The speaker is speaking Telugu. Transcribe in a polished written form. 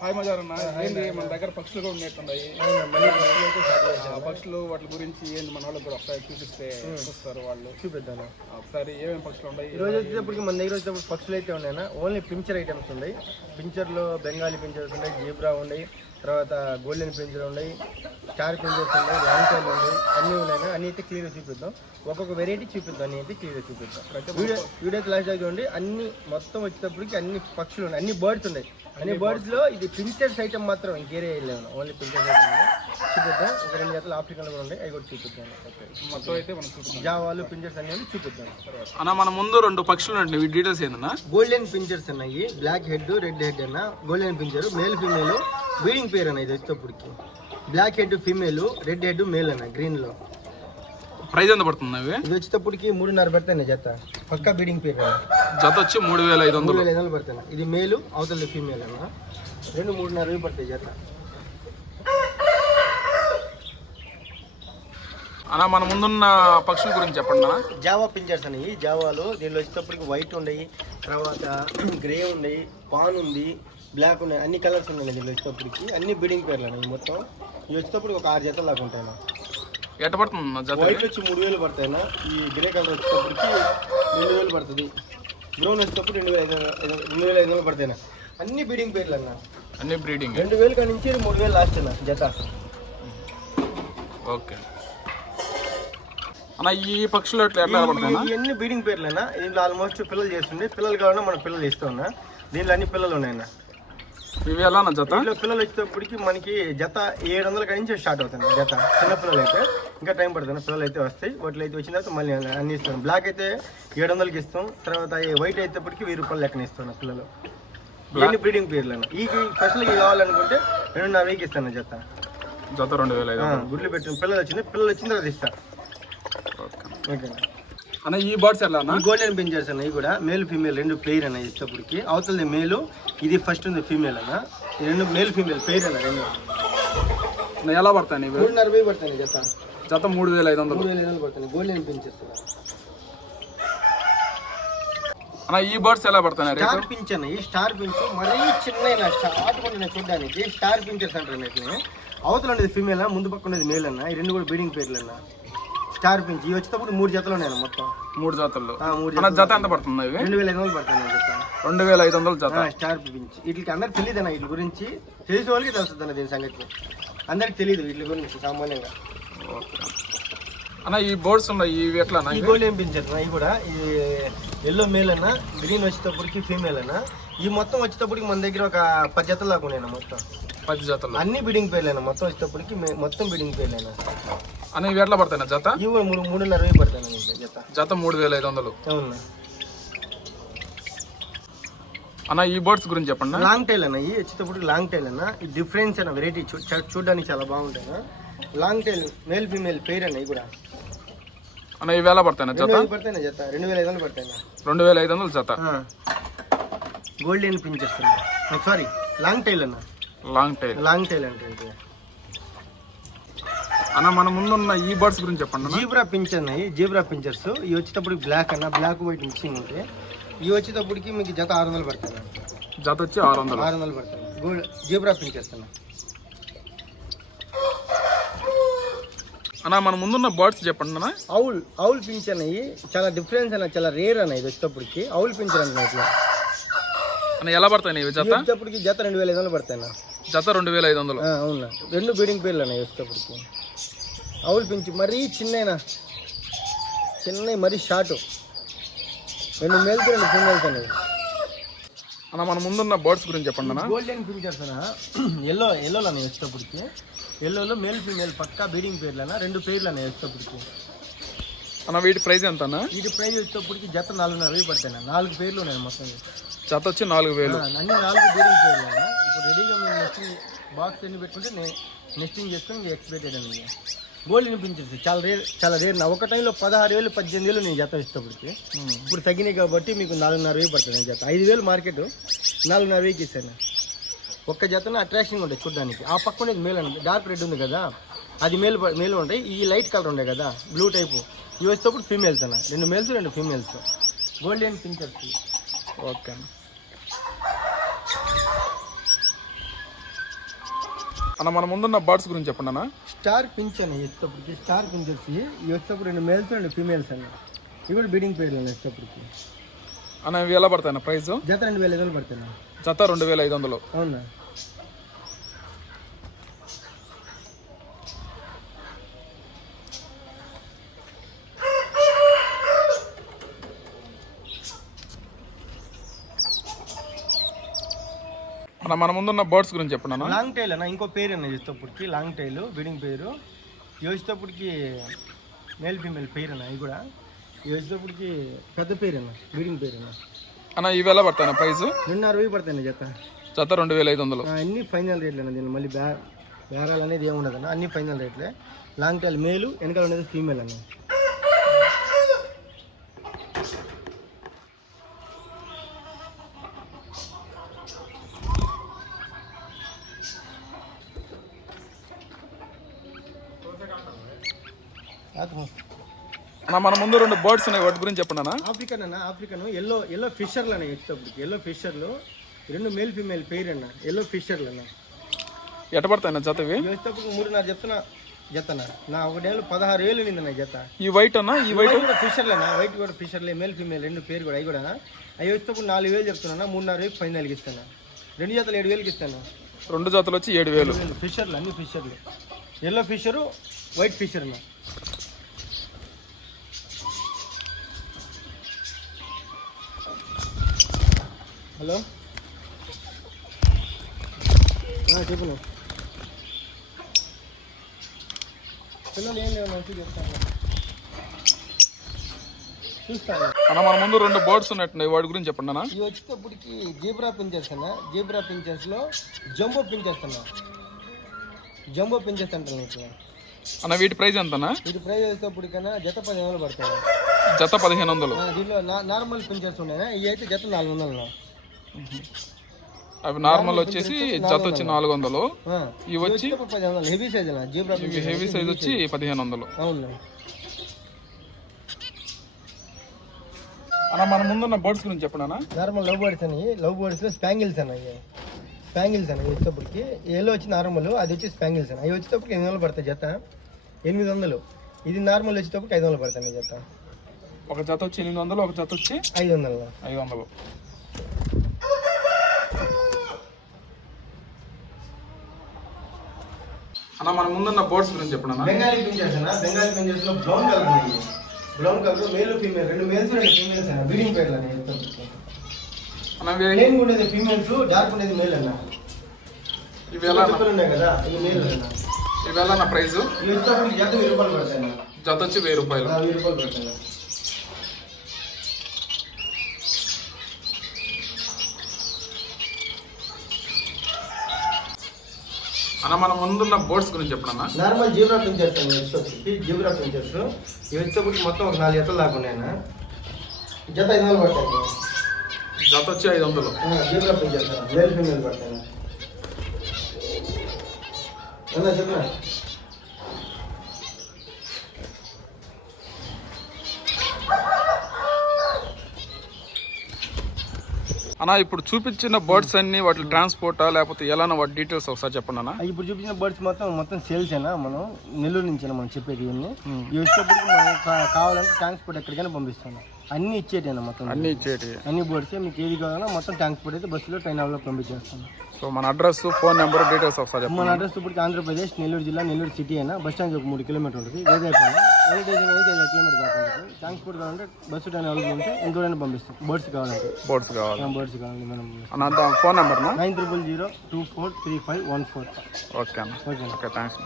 హాయ్ మజార్ అన్న, ఏంటి మన దగ్గర పక్షులు కూడా ఉన్నట్టున్నాయి. పక్షులు వాటి గురించి ఏంటి మన వాళ్ళకి కూడా ఒకసారి చూపిస్తే చూస్తారు వాళ్ళు. చూపిద్దాను ఒకసారి ఏమేమి పక్షులు ఉన్నాయి. ఈరోజు వచ్చేటప్పటికి మన దగ్గర వచ్చేటప్పుడు పక్షులు అయితే ఉన్నాయన్నా. ఓన్లీ పించర్ ఐటమ్స్ ఉన్నాయి. పించర్లో బెంగాలీ పించర్స్ ఉన్నాయి, జీబ్రా ఉన్నాయి, తర్వాత గోల్డెన్ పించర్ ఉన్నాయి, స్టార్ పించర్స్ ఉన్నాయి, లాంగ్ టైల్ ఉన్నాయి, అన్నీ ఉన్నాయన్నా. అన్నీ అయితే క్లియర్గా చూపిద్దాం. ఒక్కొక్క వెరైటీ చూపిద్దాం, అన్నీ అయితే క్లియర్గా చూపిద్దాం. వీడియో క్లాస్ దాకా చూడండి. అన్ని మొత్తం వచ్చేటప్పటికి అన్ని పక్షులు ఉన్నాయి, అన్ని బర్డ్స్ ఉన్నాయి. అన్ని బర్డ్స్లో ఇది పించర్స్ ఐటమ్ మాత్రం ఇంకేరే లేవు, ఓన్లీ పించర్స్ ఐటమ్ చూపిద్దాం. ఒక 2 జతలు ఆఫ్రికన్లు కూడా ఉన్నాయి, అవి కూడా చూపిద్దాం. మొత్తం అయితే మనం జావాలు పించర్స్ అన్ని చూపిద్దాం అన్న. మన ముందు 2 పక్షులు ఉంటాయి, డీటెయిల్స్ ఏందన్నా? గోల్డెన్ పించర్స్ ఉన్నాయి, బ్లాక్ హెడ్ రెడ్ హెడ్ అన్న. Gouldian finch male female breeding పేరు అన్న. ఇది వచ్చేటప్పటికి black head female, red head male అన్న. గ్రీన్లో ప్రైస్ ఎంత పడుతుంది? ఇది వచ్చేటప్పటికి 3.5 పడతాయి జత. పక్కా బీడింగ్ పేరు జత వచ్చి 3,500 పడతాయి. ఇది మేలు, అవతల ఫీమేల్ అన్న. 3.5 పడతాయి జత. అన్న మన ముందున్న పక్షుల గురించి చెప్పండి అన్న. జావా పించర్స్ అనేవి. జావాలో దీనిలో వచ్చేటప్పటికి వైట్ ఉన్నాయి, తర్వాత గ్రే ఉన్నాయి, పాన్ ఉంది, బ్లాక్ ఉన్నాయి, అన్ని కలర్స్ ఉన్నాయి దీనిలో వచ్చేటప్పటికి. అన్ని బీడింగ్ పేర్లు అనేవి మొత్తం. ఇవి వచ్చేటప్పటికి ఒక 6 జతలు లాగా ఉంటాయి. ఎట్ట పడుతుంది జత? వైట్ వచ్చి 3,000 పడతాయినా. ఈ గ్రే కలర్ వచ్చేటప్పటికి 2,000 పడుతుంది. బ్రౌన్ వచ్చేటప్పుడు 2,500 పడతాయినా. అన్ని బీడింగ్ పేర్లు అన్న. అన్ని బ్రీడింగ్. 2,000 కాడి నుంచి 3,000 లాస్ట్ అన్న జత. ఓకే అన్న, ఈ పక్షులు ఎట్లా పడతాయి? ఇవన్నీ బీడింగ్ పేర్లేనా. దీంట్లో ఆల్మోస్ట్ పిల్లలు చేస్తుండే. పిల్లలు కావాలన్నా మన పిల్లలు ఇస్తున్నా. దీంట్లో అన్ని పిల్లలు ఉన్నాయన్న. ఇవి ఎలా అన్న జత? దీంట్లో పిల్లలు వచ్చేటప్పటికి మనకి జత 700 కాడి నుంచి స్టార్ట్ అవుతుంది జత. చిన్న పిల్లలు అయితే ఇంకా టైం పడుతుంది. పిల్లలు అయితే వస్తాయి. వాటిలో అయితే వచ్చిన తర్వాత మళ్ళీ అన్ని ఇస్తాం. బ్లాక్ అయితే 700కి ఇస్తాం. తర్వాత వైట్ అయితేప్పటికి 1000 రూపాయలు లెక్కన ఇస్తాను పిల్లలు. ఇవన్నీ బ్రీడింగ్ పేర్లు. ఈ స్పెషల్గా కావాలనుకుంటే 2.5 ఇస్తాను జత. జత 2,500. గుడ్లు పెట్టిన పిల్లలు వచ్చిన తర్వాత ఇస్తా. ఓకే అన్న, ఈ బర్డ్స్ ఎలా అన్న? గోల్డెన్ పించర్స్ అన్న. ఇవి కూడా మేల్ ఫీమేల్ 2 పెయిర్ అన్న. ఇచ్చేప్పటికి అవతలది మేలు, ఇది ఫస్ట్ ఉంది ఫీమేల్ అన్న. ఈ 2 మేల్ ఫీమేల్ పెయిర్ అన్న. 2 ఎలా పడతాయి? 3.5 పడతాయి జత. జత 3,500. 3,500 పడతాయి గోల్డెన్ పించర్స్. అన్న, ఈ బర్డ్స్ ఎలా పడతాయి? స్టార్ పించ్ అన్న. ఈ స్టార్ పించ్ మరీ చిన్న స్టార్ట్ ఉంటుంది చూడడానికి. స్టార్ పించర్స్ అంటారు అన్నట్టు. అవతల ఉండేది ఫీమేల్ అన్న, ముందు పక్క ఉండేది మేల్ అన్న. ఈ 2 కూడా బీడింగ్ పేర్లు అన్న. Star pinch. ఇవి వచ్చేటప్పుడు 3 జతలు ఉన్నాయి మొత్తం. 3 జతలు. 3 జత ఎంత పడుతుంది? 2,500 పడతాయి జత. 2,500 జత. Star pinch. వీటికి అందరికి తెలియదు అన్న. వీటి గురించి తెలిసిన వాళ్ళకి తెలుస్తుంది అన్న. దీని సంగతి అందరికి తెలియదు వీటి గురించి సామాన్యంగా. అన్న, ఈ బర్డ్స్ ఉన్నాయి, ఇవి ఎట్లా? ఈ గోల్డెన్ పించర్ అన్న. ఇవి కూడా ఇది ఎల్లో మేల్ అన్న, గ్రీన్ వచ్చేటప్పటికి ఫీమేల్ అన్న. ఈ మొత్తం వచ్చేటప్పటికి మన దగ్గర ఒక 10 జతలు లాగా ఉన్నాయి మొత్తం. 10 జతలు. అన్ని బిడింగ్ పేర్లేనా మొత్తం వచ్చేటప్పటికి. మొత్తం బిడింగ్ పేర్లేనా అన్న. ఇవి ఎట్లా పడతాయి జత? ఇవి 3.5 పడతాయి జత. జత 3,500. అవునా అన్న, ఈ బర్డ్స్ గురించి చెప్పండి. లాంగ్ టైల్ అన్న. ఇవి వచ్చేటప్పుడు లాంగ్ టైల్ అన్న. ఈ డిఫరెన్స్ అన్న. వెరైటీ చూడడానికి చాలా బాగుంటాయి. లాంగ్ టైల్ మేల్ ఫీమేల్ పేర్ అన్న. ఇవి కూడా అన్న, ఇవి ఎలా పడతాయి జత? పడతాయి జత. 2,500 పడతాయి. 2,500 జత. గోల్డెన్ పించర్స్ అన్న. సారీ, లాంగ్ టైల్ అన్న. Long tail. లాంగ్ టైల్ అంటే అన్న, మన ముందున్న ఈ బర్డ్స్ గురించి చెప్పండి. జీబ్రా పించ్ అన్నాయి. జీబ్రా పించర్స్. ఇవి వచ్చేటప్పుడు బ్లాక్ అన్న. బ్లాక్ వైట్ మిక్సింగ్ ఉంటాయి. ఇవి వచ్చేటప్పటికి మీకు జత 600 పడతాయి. జత వచ్చి 600 పడతాయి. గోల్డ్ జీబ్రా పించర్స్ అన్న. అన్న, మన ముందున్న బర్డ్స్ చెప్పండి అన్న. అవుల్ పించ్ అన్నవి చాలా డిఫరెన్స్ అన్న. చాలా రేర్ అన్న. ఇది వచ్చేటప్పటికి అవుల్ పించర్ అన్న. ఇట్లా అన్న, ఎలా పడతాయి ఇవి జత? వచ్చేటప్పటికి జత 2,500 పడతాయి అన్న. జత 2,500. అవునా. 2 బీడింగ్ పేర్లు అన్న వచ్చేటప్పటికి. అవుల్ పించ్ మరీ చిన్న మరీ షార్ట్. 2 మేల్స్ 2 ఫీమేల్స్ అనేవి. అన్న, మన ముందున్న బర్డ్స్ గురించి చెప్పండి అన్న. గోల్డెన్ పించర్స్ అన్న. ఎల్లోలో అన్న వచ్చేటప్పటికి. ఎల్లోలో మేల్ ఫీమేల్ పక్కా బీడింగ్ పేర్లు అన్న. 2 పేర్లు అన్న వచ్చేటప్పటికి. అన్న, వీటి ప్రైస్ ఎంత అన్న? వీటి ప్రైస్ వచ్చేటప్పటికి జత 4.5 పడతాయి. 4 పేర్లు ఉన్నాయి మొత్తం. జత వచ్చి 4,000. అన్ని 4 బీడింగ్ పేర్లు అన్న. ఇప్పుడు రెడీగా మేము నెస్టింగ్ బాక్స్ ఎన్ని పెట్టుకుంటే నెస్టింగ్ చేసుకుని ఇంకా ఎక్స్పెక్టెడ్ అండి. గోల్డెన్ పించర్స్ చాలా రేర్ నా. ఒక టైంలో 16,000 18,000 నేను జత ఇష్టపడితే. ఇప్పుడు తగ్గినాయి కాబట్టి మీకు 4.5 పడుతుంది జత. 5,000 మార్కెట్, 4.5కి ఇస్తాను. ఒక్క జతను అట్రాక్షన్ ఉంటాయి చూడడానికి. ఆ పక్క ఉండేది మేల్ అండి. డార్క్ రెడ్ ఉంది కదా, అది మేల్ ఉంటాయి. ఈ లైట్ కలర్ ఉంటాయి కదా, బ్లూ టైపు, ఇవి వచ్చేటప్పుడు ఫీమేల్స్ అన్న. 2 మేల్స్ 2 ఫీమేల్స్ గోల్డెన్ పించర్స్. ఓకే. అన్న మన ముందున్న బర్డ్స్ గురించి చెప్పండి అన్న. స్టార్ పించ్ అని వచ్చేటప్పటికి స్టార్ పించ్ వచ్చి ఇవి వచ్చేటప్పుడు 2 మేల్స్ 2 ఫీమేల్స్ అన్న. ఇవి కూడా బీడింగ్ పేర్లు అని వచ్చేటప్పటికి. అన్న ఇవి ఎలా పడతాయి అన్న ప్రైస్? జత 2500 పడుతుంది. జత 2500. అవునా? అన్న మన ముందున్న బర్డ్స్ గురించి చెప్పండి అన్న. లాంగ్ టైల్ అన్న, ఇంకో పేరు అన్న వచ్చేటప్పటికి లాంగ్ టైల్ బీడింగ్ పేరు. ఇవి వచ్చేటప్పటికి మేల్ ఫీమేల్ పేరు అన్న. ఇవి కూడా ఇవి వచ్చేటప్పటికి పెద్ద పేరు అన్న, బీడింగ్ పేరు అన్న. అన్న ఇవి ఎలా పడతాయి ప్రైస్? 260 పడతాయి జత. జత 2500. అన్ని ఫైనల్ రేట్లు అన్న. దీన్ని మళ్ళీ బేరాలు అనేది ఏముండదు అన్న, అన్ని ఫైనల్ రేట్లే. లాంగ్ టైల్ మేలు, వెనకాల ఉండేది ఫీమేల్ అన్న. అన్న మన ముందు 2 బర్డ్స్ ఉన్నాయి, వాటి గురించి చెప్పండి అన్న. ఆఫ్రికన్ అన్న, ఆఫ్రికన్ ఎల్లో ఫిషర్లు అన్న. వచ్చేటప్పటికి ఎల్లో ఫిషర్లు 2 మేల్ ఫీమేల్ పేరు అన్న. ఎల్లో ఫిషర్లు అన్న. ఎట్ట పడతాయి అన్న జత? ఇవి వచ్చేటప్పటికి 3.5 చెప్తున్నా జతన. నా 16,000 నిందన్న జత. ఈ వైట్ అన్న, ఈ వైట్ కూడా ఫిషర్లు అన్న. వైట్ కూడా ఫిషర్లే, మేల్ ఫీమేల్ 2 పేరు కూడా. అవి కూడా అవి వచ్చేటప్పుడు 4,000 చెప్తున్నా. 3.5 ఫైనల్కి ఇస్తాను. 2 జతలు 7,000కి ఇస్తాను. 2 జతలు వచ్చి 7,000. ఫిషర్లు అన్ని ఫిషర్లు. ఎల్లో ఫిషరు, వైట్ ఫిషర్ అన్న. హలో చెప్పు. పిల్లలు ఏం లేవు, మంచిగా చెప్తాను, చూస్తాను. అన్న మన ముందు 2 బర్డ్స్ ఉన్నట్టున్నాయి, వాటి గురించి చెప్పండి అన్న. ఇవి వచ్చేటప్పటికి జీబ్రా పించెస్ అన్న. జీబ్రా పించెస్లో జంబో పించెస్ అన్న. జంబో పించెస్ అంటాను ఇక్కడ అన్న. వీటి ప్రైస్ ఎంత అన్న? వీటి ప్రైస్ వచ్చేటప్పటికన్నా జత 1500 పడతాయి. జత 1500. దీంట్లో నార్మల్ పించెస్ ఉన్నాయి. ఇవి అయితే జత 400. అవి నార్మల్ వచ్చేసి జత వచ్చి 400. ఇవి వచ్చి 1500. హెవీ సైజ్ అన్న. జీబ్రా హెవీ సైజ్ వచ్చి 1500. అవును అన్న మన ముందున్న బర్డ్స్ గురించి చెప్పండి అన్న. నార్మల్ లవ్ బర్డ్స్ అని. లవ్ బర్డ్స్ లో స్పాంగిల్స్ అన్న. స్పాంగిల్స్ అన్న వచ్చేటప్పటికి ఎల్లో వచ్చి నార్మల్, అది వచ్చి స్పాంగిల్స్ అన్న. అవి వచ్చేటప్పటికి 800 పడతాయి జత. 800. ఇది నార్మల్ వచ్చేటప్పటికి 500 పడతాయి జత. ఒక జత వచ్చి 800, ఒక జత వచ్చి 500. అన్న మన ముందున్న బర్డ్స్ గురించి చెప్పండి అన్న. బెంగాలీ పింజర్స్ అన్న. బెంగాలీ పింజర్స్ లో బ్రౌన్ కలర్ ఉన్నాయి. Brown colour male female 2 males 2 females అన్న. బీడింగ్ పేర్లు అన్న. ప్లెయిన్ ఉండేది ఫీమేల్స్, డార్క్ ఉండేది మేల్ అన్న. ఇవి ఎలా ఉన్నాయి కదా, ఇవి మేల్ అన్న. ఇవి ఎలా అన్న ప్రైస్? ఇవి వచ్చేటప్పుడు జత 1000 రూపాయలు పడతాయి అన్న. జత వచ్చి 1000 రూపాయలు. 1000 రూపాయలు పడతాయి. అన్న మన ముందున్న బర్డ్స్ గురించి చెప్పండి అన్న. నార్మల్ జీబ్రా పించర్స్ అని వచ్చేటప్పటికి జీబ్రా పించర్స్ ఇవి వచ్చేటప్పటికి మొత్తం ఒక 4 జతలు దాకా ఉన్నాయన్న. జత 500 పడతాయి. జత వచ్చి 500. జీబ్రా పించర్స్ మేల్ ఫీమేల్ పడతాయి అన్న. చెప్పిన అన్న ఇప్పుడు చూపించిన బర్డ్స్ అన్ని వాటి ట్రాన్స్పోర్టా లేకపోతే ఎలా వాటి డీటెయిల్స్ ఒకసారి చెప్పండి అన్న. ఇప్పుడు చూపించిన బర్డ్స్ మొత్తం సేల్స్ అయినా. మనం నెల్లూరు నుంచి మనం చెప్పేది ఇవన్నీ. ఇవి వచ్చేటప్పటికి మనం కావాలంటే ట్రాన్స్పోర్ట్ ఎక్కడికైనా పంపిస్తాను. అన్ని ఇచ్చేటి అన్న. మొత్తం అన్ని ఇచ్చేటి అన్ని బర్డ్స్ మీకు ఏది కావాలన్నా మొత్తం ట్రాన్స్పోర్ట్ అయితే బస్సులో ట్రైన్లో పంపించేస్తాను. సో మన అడ్రస్, ఫోన్ నెంబర్, డీటెయిల్స్ ఒకసారి చెప్పండి. మన అడ్రస్ ఇప్పుడు ఆంధ్రప్రదేశ్, నెల్లూరు జిల్లా, నెల్లూరు సిటీ అయినా బస్ స్టాండ్ ఒక 3 కిలోమీటర్ ఉంటుంది. వేదేపాలెం రైల్వేషన్ అయితే 5 కిలోమీటర్ దాకా ఉంటుంది. ట్రాన్స్పోర్ట్ కావాలంటే బస్సు ట్రైన్ అవైలబుల్ ఉంటే ఎంతోడైనా పంపిస్తాం. బర్డ్స్ కావాలంటే బర్డ్స్ కావాలి మనం అన్న. Phone number 9000243514. ఓకే అన్న. Okay thanks.